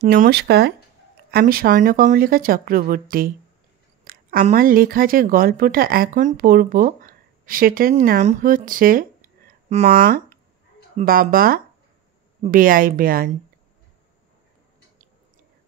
নমস্কার, আমি স্বর্ণকমলিকা চক্রবর্তী। আমার লেখা যে গল্পটা এখন পড়ব সেটার নাম হচ্ছে মা, বাবা, বেয়াই বেয়ান।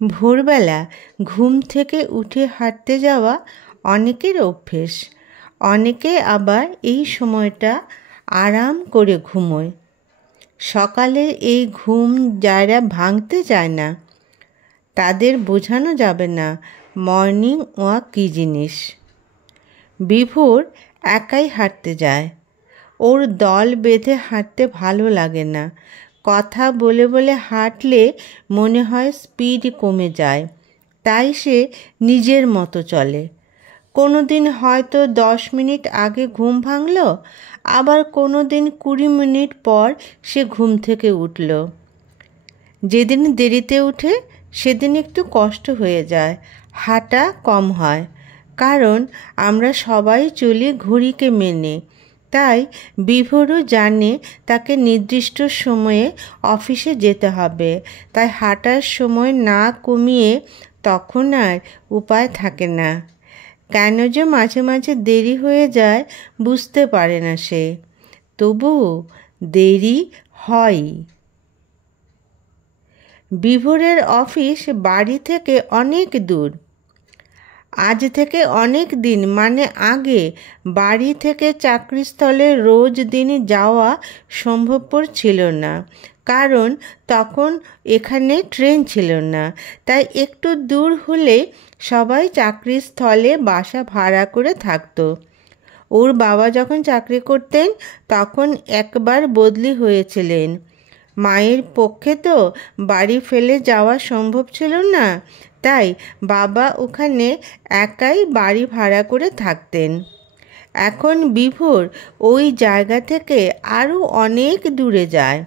ভোরবেলা ঘুম থেকে উঠে হাঁটতে যাওয়া অনেকের অভ্যেস, অনেকে আবার এই সময়টা আরাম করে ঘুমোয়। সকালের এই ঘুম যারা ভাঙতে চায় না তাদের বোঝানো যাবে না মর্নিং ওয়াক কী জিনিস। বিভোর একাই হাঁটতে যায়। ওর দল বেঁধে হাঁটতে ভালো লাগে না। কথা বলে বলে হাঁটলে মনে হয় স্পিড কমে যায়, তাই সে নিজের মতো চলে। কোনো দিন হয়তো 10 মিনিট আগে ঘুম ভাঙল, আবার কোনো দিন 20 মিনিট পর সে ঘুম থেকে উঠল। যেদিন দেরিতে উঠে সেদিন একটু কষ্ট হয়ে যায়, হাঁটা কম হয়, কারণ আমরা সবাই চলি ঘড়িকে মেনে। তাই বিভোরও জানে তাকে নির্দিষ্ট সময়ে অফিসে যেতে হবে, তাই হাঁটার সময় না কমিয়ে তখন আর উপায় থাকে না। কেন যে মাঝে মাঝে দেরি হয়ে যায় বুঝতে পারে না সে, তবু দেরি হয়। বিভোরের অফিস বাড়ি থেকে অনেক দূর। আজ থেকে অনেক দিন মানে আগে বাড়ি থেকে চাকরিস্থলে রোজ দিন যাওয়া সম্ভবপর ছিল না, কারণ তখন এখানে ট্রেন ছিল না। তাই একটু দূর হলে সবাই চাকরিস্থলে বাসা ভাড়া করে থাকতো। ওর বাবা যখন চাকরি করতেন তখন একবার বদলি হয়েছিলেন। মায়ের পক্ষে তো বাড়ি ফেলে যাওয়া সম্ভব ছিল না, তাই বাবা ওখানে একাই বাড়ি ভাড়া করে থাকতেন। এখন বিভোর ওই জায়গা থেকে আরও অনেক দূরে যায়।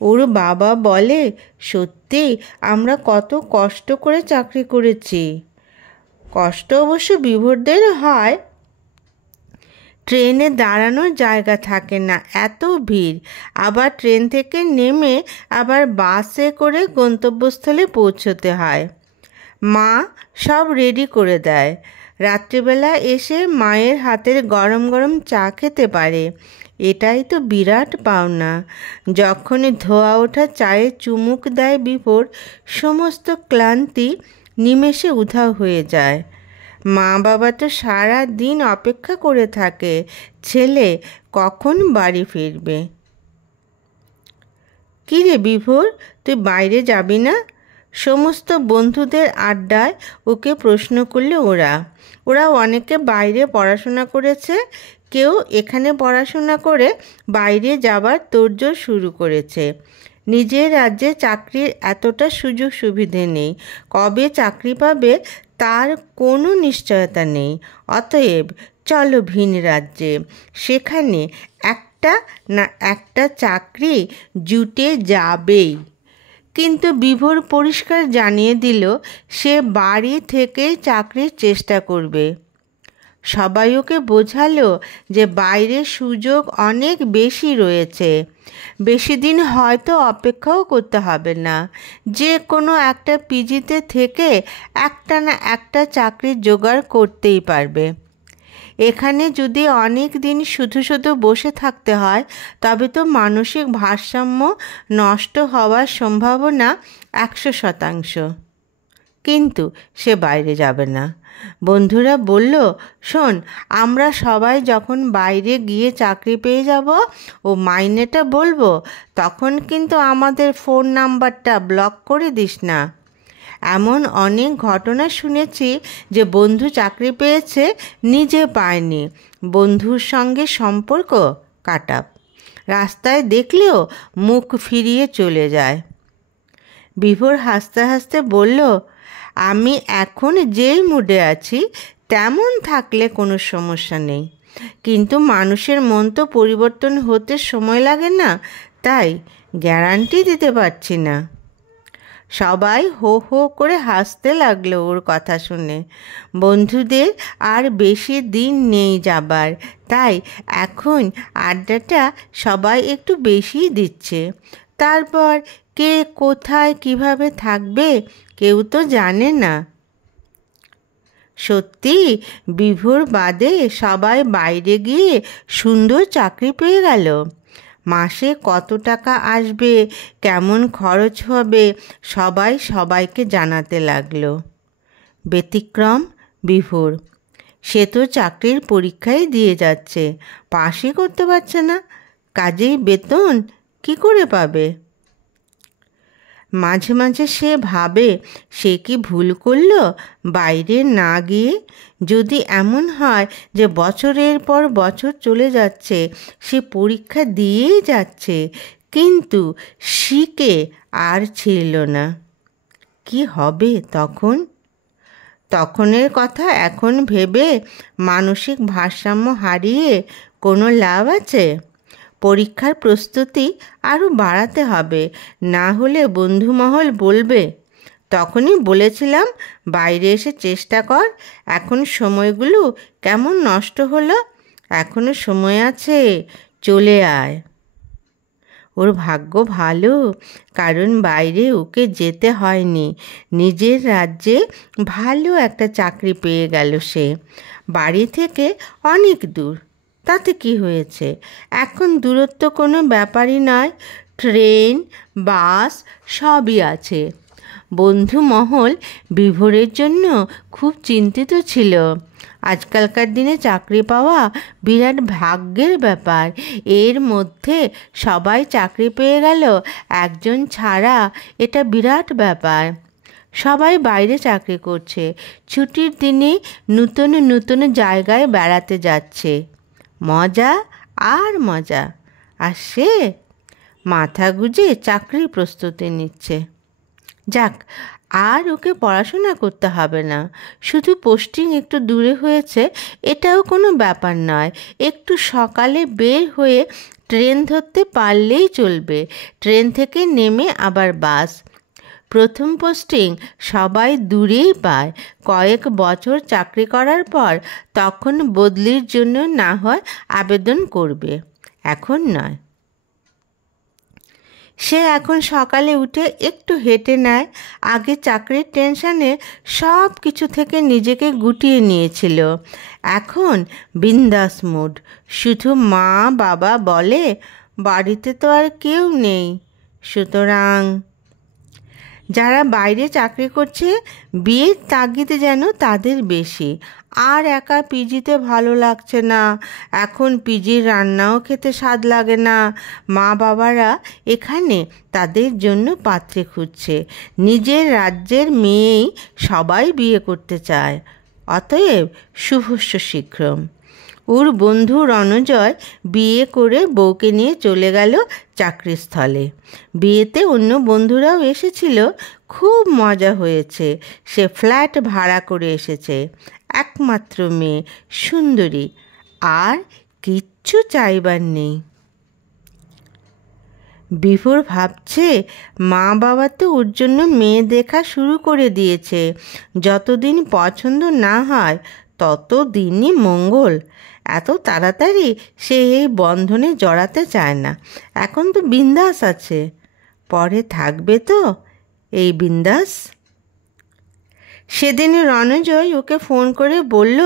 ওর বাবা বলে, সত্যি আমরা কত কষ্ট করে চাকরি করেছি। কষ্ট অবশ্য বিভোরদের হয়, ট্রেনে দাঁড়ানোর জায়গা থাকে না, এত ভিড়। আবার ট্রেন থেকে নেমে আবার বাসে করে গন্তব্যস্থলে পৌঁছতে হয়। মা সব রেডি করে দেয়। রাত্রিবেলা এসে মায়ের হাতের গরম গরম চা খেতে পারে, এটাই তো বিরাট পাওনা। যখনই ধোয়া ওঠা চায়ে চুমুক দেয় বিভোর, সমস্ত ক্লান্তি নিমেষে উধাও হয়ে যায়। মা বাবা তো সারা দিন অপেক্ষা করে থাকে ছেলে কখন বাড়ি ফিরবে। কী রে বিভোর, তুই বাইরে যাবি না? সমস্ত বন্ধুদের আড্ডায় ওকে প্রশ্ন করলে ওরা অনেকে বাইরে পড়াশোনা করেছে, কেউ এখানে পড়াশোনা করে বাইরে যাবার তোড়জোড় শুরু করেছে। নিজের রাজ্যে চাকরির এতটা সুযোগ সুবিধে নেই, কবে চাকরি পাবে তার কোনো নিশ্চয়তা নেই। অতএব চলো ভিন রাজ্যে, সেখানে একটা না একটা চাকরি জুটে যাবেই। কিন্তু বিভোর পরিষ্কার জানিয়ে দিল সে বাড়ি থেকেই চাকরির চেষ্টা করবে। সবাই ওকে বোঝালো যে বাইরে সুযোগ অনেক বেশি রয়েছে, বেশি দিন হয়তো অপেক্ষাও করতে হবে না, যে কোনো একটা পিজিতে থেকে একটা না একটা চাকরির জোগাড় করতেই পারবে। এখানে যদি অনেক দিন শুধু শুধু বসে থাকতে হয় তবে তো মানসিক ভারসাম্য নষ্ট হওয়ার সম্ভাবনা 100%। কিন্তু সে বাইরে যাবে না। বন্ধুরা বলল, শোন, আমরা সবাই যখন বাইরে গিয়ে চাকরি পেয়ে যাব ও মাইনেটা বলবো, তখন কিন্তু আমাদের ফোন নাম্বারটা ব্লক করে দিস না। এমন অনেক ঘটনা শুনেছি যে বন্ধু চাকরি পেয়েছে, নিজে পায়নি, বন্ধুর সঙ্গে সম্পর্ক কাটা, রাস্তায় দেখলেও মুখ ফিরিয়ে চলে যায়। বিভোর হাসতে হাসতে বলল, আমি এখন যেই মুডে আছি তেমন থাকলে কোনো সমস্যা নেই, কিন্তু মানুষের মন তো পরিবর্তন হতে সময় লাগে না, তাই গ্যারান্টি দিতে পারছি না। সবাই হো হো করে হাসতে লাগলো ওর কথা শুনে। বন্ধুদের আর বেশি দিন নেই যাবার, তাই এখন আড্ডাটা সবাই একটু বেশিই দিচ্ছে। তারপর কে কোথায় কিভাবে থাকবে কেউ তো জানে না। সত্যি বিভোর বাদে সবাই বাইরে গিয়ে সুন্দর চাকরি পেয়ে গেল। মাসে কত টাকা আসবে, কেমন খরচ হবে, সবাই সবাইকে জানাতে লাগলো। ব্যতিক্রম বিভোর। সে তো চাকরির পরীক্ষাই দিয়ে যাচ্ছে, পাশই করতে পারছে না, কাজেই বেতন কি করে পাবে? মাঝে মাঝে সে ভাবে সে কি ভুল করলো বাইরে না গিয়ে। যদি এমন হয় যে বছরের পর বছর চলে যাচ্ছে, সে পরীক্ষা দিয়েই যাচ্ছে, কিন্তু শিখে আর ছিল না, কি হবে তখন? তখনের কথা এখন ভেবে মানসিক ভারসাম্য হারিয়ে কোনো লাভ আছে? পরীক্ষার প্রস্তুতি আরও বাড়াতে হবে, না হলে বন্ধুমহল বলবে। তখনই বলেছিলাম বাইরে এসে চেষ্টা কর, এখন সময়গুলো কেমন নষ্ট হলো, এখনো সময় আছে, চলে আয়। ওর ভাগ্য ভালো, কারণ বাইরে ওকে যেতে হয়নি, নিজের রাজ্যে ভালো একটা চাকরি পেয়ে গেল সে। বাড়ি থেকে অনেক দূর, তাতে কি হয়েছে, এখন দূরত্ব কোনো ব্যাপারই নয়, ট্রেন বাস সবই আছে। বন্ধু মহল বিভোরের জন্য খুব চিন্তিত ছিল। আজকালকার দিনে চাকরি পাওয়া বিরাট ভাগ্যের ব্যাপার, এর মধ্যে সবাই চাকরি পেয়ে গেল একজন ছাড়া, এটা বিরাট ব্যাপার। সবাই বাইরে চাকরি করছে, ছুটির দিনে নতুন নতুন জায়গায় বেড়াতে যাচ্ছে, মজা আর মজা। আর সে মাথা গুঁজে চাকরির প্রস্তুতি নিচ্ছে। যাক, আর ওকে পড়াশোনা করতে হবে না, শুধু পোস্টিং একটু দূরে হয়েছে, এটাও কোনো ব্যাপার নয়। একটু সকালে বের হয়ে ট্রেন ধরতে পারলেই চলবে, ট্রেন থেকে নেমে আবার বাস। প্রথম পোস্টিং সবাই দূরেই পায়, কয়েক বছর চাকরি করার পর তখন বদলির জন্য না হয় আবেদন করবে, এখন নয়। সে এখন সকালে উঠে একটু হেঁটে নেয়, আগে চাকরির টেনশানে সব কিছু থেকে নিজেকে গুটিয়ে নিয়েছিল, এখন বিন্দাস মুড। শুধু মা বাবা বলে বাড়িতে তো আর কেউ নেই, সুতরাং যারা বাইরে চাকরি করছে বিয়ের তাগিদ যেন তাদের বেশি। আর একা পিজিতে ভালো লাগছে না, এখন পিজির রান্নাও খেতে স্বাদ লাগে না। মা বাবারা এখানে তাদের জন্য পাত্রী খুঁজছে, নিজের রাজ্যের মেয়েই সবাই বিয়ে করতে চায়। অতএব শুভস্য শীঘ্রম। ওর বন্ধু রণজয় বিয়ে করে বউকে নিয়ে চলে গেল চাকরিস্থলে। বিয়েতে অন্য বন্ধুরাও এসেছিল, খুব মজা হয়েছে। সে ফ্ল্যাট ভাড়া করে এসেছে, একমাত্র মেয়ে, সুন্দরী, আর কিচ্ছু চাইবার নেই। বিভোর ভাবছে মা বাবা তো ওর জন্য মেয়ে দেখা শুরু করে দিয়েছে, যতদিন পছন্দ না হয় ততদিনই মঙ্গল। এত তাড়াতাড়ি সে এই বন্ধনে জড়াতে চায় না, এখন তো বিন্দাস আছে, পরে থাকবে তো এই বিন্দাস। সেদিন রণজয় ওকে ফোন করে বলল,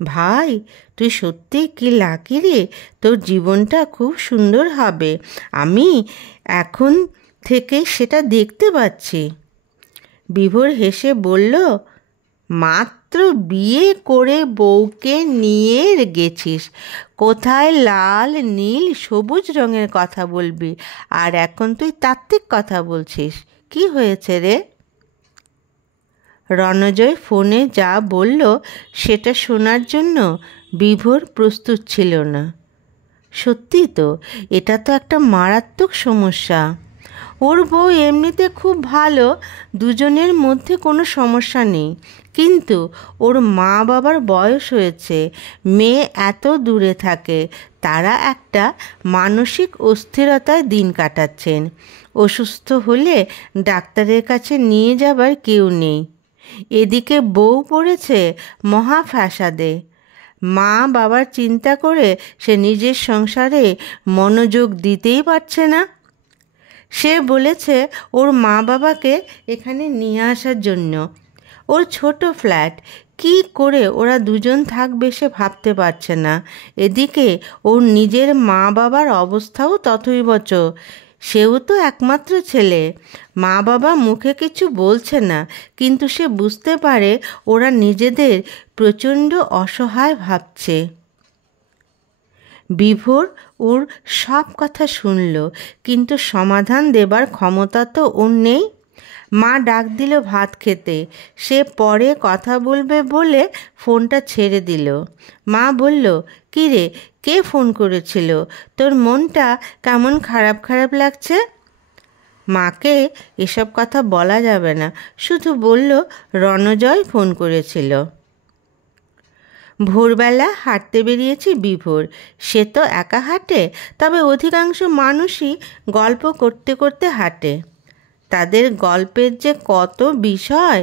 ভাই তুই সত্যি কি লাকি রে, তোর জীবনটা খুব সুন্দর হবে, আমি এখন থেকে সেটা দেখতে পাচ্ছি। বিভোর হেসে বলল, মাত্র বিয়ে করে বউকে নিয়ে গেছিস, কোথায় লাল নীল সবুজ রঙের কথা বলবি, আর এখন তুই তাত্ত্বিক কথা বলছিস, কি হয়েছে রে? রণজয় ফোনে যা বলল সেটা শোনার জন্য বিভোর প্রস্তুত ছিল না। সত্যি তো, এটা তো একটা মারাত্মক সমস্যা। ওর বউ এমনিতে খুব ভালো, দুজনের মধ্যে কোনো সমস্যা নেই, কিন্তু ওর মা বাবার বয়স হয়েছে, মেয়ে এত দূরে থাকে, তারা একটা মানসিক অস্থিরতায় দিন কাটাচ্ছেন। অসুস্থ হলে ডাক্তারের কাছে নিয়ে যাবার কেউ নেই, এদিকে বউ পড়েছে মহা ফ্যাসাদে। মা বাবার চিন্তা করে সে নিজের সংসারে মনোযোগ দিতেই পারছে না। সে বলেছে ওর মা বাবাকে এখানে নিয়ে আসার জন্য। ওর ছোট ফ্ল্যাট, কি করে ওরা দুজন থাকবে সে ভাবতে পারছে না। এদিকে ওর নিজের মা বাবার অবস্থাও তথৈবচ। সেও তো একমাত্র ছেলে। মা বাবা মুখে কিছু বলছে না, কিন্তু সে বুঝতে পারে ওরা নিজেদের প্রচণ্ড অসহায় ভাবছে। বিভোর ওর সব কথা শুনল, কিন্তু সমাধান দেবার ক্ষমতা তো ওর নেই। মা ডাক দিল ভাত খেতে। সে পরে কথা বলবে বলে ফোনটা ছেড়ে দিল। মা বলল, কী রে, কে ফোন করেছিল? তোর মনটা কেমন খারাপ খারাপ লাগছে? মাকে এসব কথা বলা যাবে না, শুধু বলল রণজয় ফোন করেছিল। ভোরবেলা হাঁটতে বেরিয়েছে বিভোর। সে তো একা হাঁটে, তবে অধিকাংশ মানুষই গল্প করতে করতে হাঁটে। তাদের গল্পের যে কত বিষয়!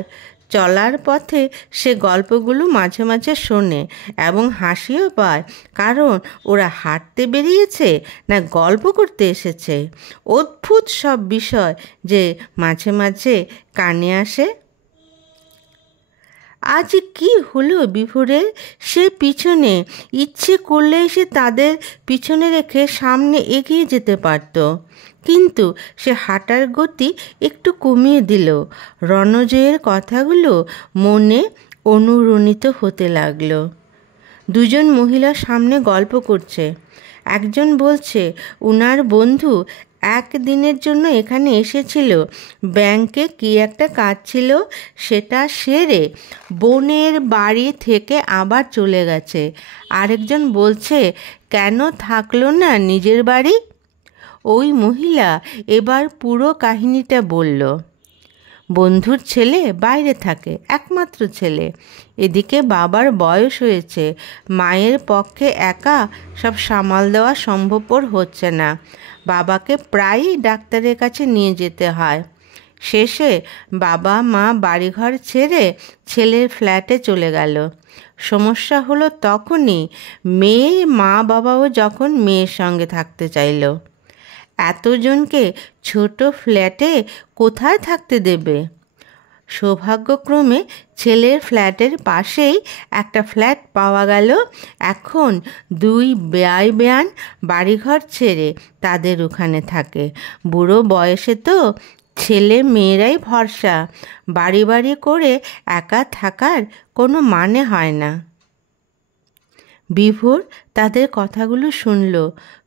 চলার পথে সে গল্পগুলো মাঝে মাঝে শোনে এবং হাসিও পায়, কারণ ওরা হাঁটতে বেরিয়েছে না গল্প করতে এসেছে। অদ্ভুত সব বিষয় যে মাঝে মাঝে কানে আসে। আজ কি হলো বিভোরের? সে পিছনে ইচ্ছে করলেই সে তাদের পিছনে রেখে সামনে এগিয়ে যেতে পারত, কিন্তু সে হাঁটার গতি একটু কমিয়ে দিল। রণজয়ের কথাগুলো মনে অনুরণিত হতে লাগলো। দুজন মহিলা সামনে গল্প করছে। একজন বলছে উনার বন্ধু একদিনের জন্য এখানে এসেছিল, ব্যাংকে কি একটা কাজ ছিল, সেটা সেরে বোনের বাড়ি থেকে আবার চলে গেছে। আরেকজন বলছে কেন থাকলো না নিজের বাড়ি। ওই মহিলা এবার পুরো কাহিনীটা বলল। বন্ধুর ছেলে বাইরে থাকে, একমাত্র ছেলে। এদিকে বাবার বয়স হয়েছে, মায়ের পক্ষে একা সব সামাল দেওয়া সম্ভবপর হচ্ছে না। বাবাকে প্রায়ই ডাক্তারের কাছে নিয়ে যেতে হয়। শেষে বাবা মা বাড়িঘর ছেড়ে ছেলের ফ্ল্যাটে চলে গেল। সমস্যা হলো তখনই, মেয়ের মা বাবাও যখন মেয়ের সঙ্গে থাকতে চাইল। এতজনকে ছোট ফ্ল্যাটে কোথায় থাকতে দেবে? সৌভাগ্যক্রমে ছেলের ফ্ল্যাটের পাশেই একটা ফ্ল্যাট পাওয়া গেল। এখন দুই বেয়ান বাড়িঘর ছেড়ে তাদের ওখানে থাকে। বুড়ো বয়সে তো ছেলে মেয়েরাই ভরসা। বাড়ি বাড়ি করে একা থাকার কোনো মানে হয় না। বিভোর তাদের কথাগুলো শুনল।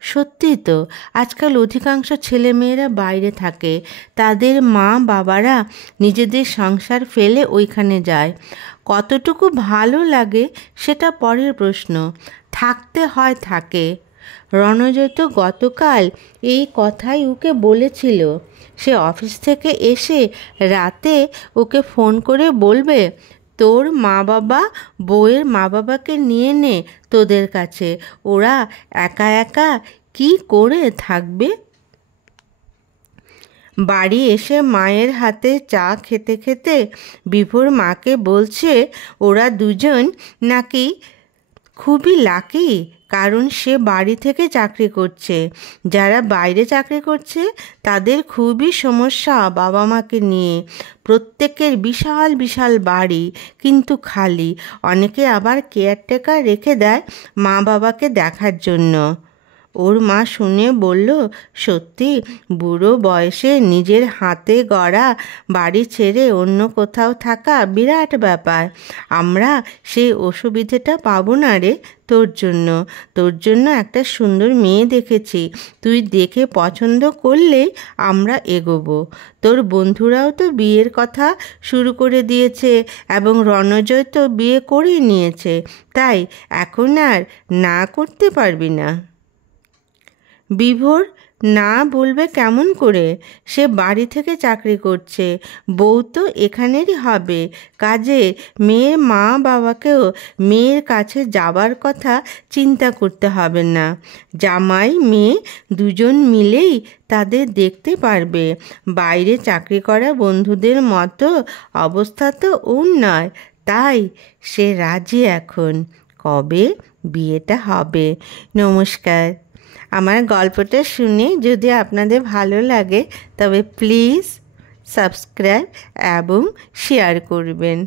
সত্যি তো, আজকাল অধিকাংশ ছেলেমেয়েরা বাইরে থাকে। তাদের মা বাবারা নিজেদের সংসার ফেলে ওইখানে যায়। কতটুকু ভালো লাগে সেটা পরের প্রশ্ন, থাকতে হয় থাকে। রণজয় তো গতকাল এই কথাই ওকে বলেছিল। সে অফিস থেকে এসে রাতে ওকে ফোন করে বলবে, তোর মা বাবা বউয়ের মা বাবাকে নিয়ে নে তোদের কাছে, ওরা একা একা কি করে থাকবে। বাড়ি এসে মায়ের হাতে চা খেতে খেতে বিভোর মাকে বলছে ওরা দুজন নাকি খুবই লাকি, কারণ সে বাড়ি থেকে চাকরি করছে। যারা বাইরে চাকরি করছে তাদের খুবই সমস্যা বাবা মাকে নিয়ে। প্রত্যেকের বিশাল বিশাল বাড়ি, কিন্তু খালি। অনেকে আবার কেয়ারটেকার রেখে দেয় মা বাবাকে দেখার জন্য। ওর মা শুনে বলল, সত্যি বুড়ো বয়সে নিজের হাতে গড়া বাড়ি ছেড়ে অন্য কোথাও থাকা বিরাট ব্যাপার। আমরা সেই অসুবিধেটা পাবো না রে। তোর জন্য একটা সুন্দর মেয়ে দেখেছি, তুই দেখে পছন্দ করলেই আমরা এগোবো। তোর বন্ধুরাও তো বিয়ের কথা শুরু করে দিয়েছে এবং রণজয় তো বিয়ে করেই নিয়েছে, তাই এখন আর না করতে পারবি না। বিভোর না বলবে কেমন করে? সে বাড়ি থেকে চাকরি করছে, বউ তো এখানেরই হবে। কাজে মেয়ের মা বাবাকেও মেয়ের কাছে যাবার কথা চিন্তা করতে হবে না। জামাই মেয়ে দুজন মিলেই তাদের দেখতে পারবে। বাইরে চাকরি করা বন্ধুদের মতো অবস্থা তো ওর নয়, তাই সে রাজি এখন। কবে বিয়েটা হবে? নমস্কার। আমার গল্পটা শুনে যদি আপনাদের ভালো লাগে তবে প্লিজ সাবস্ক্রাইব এবং শেয়ার করবেন।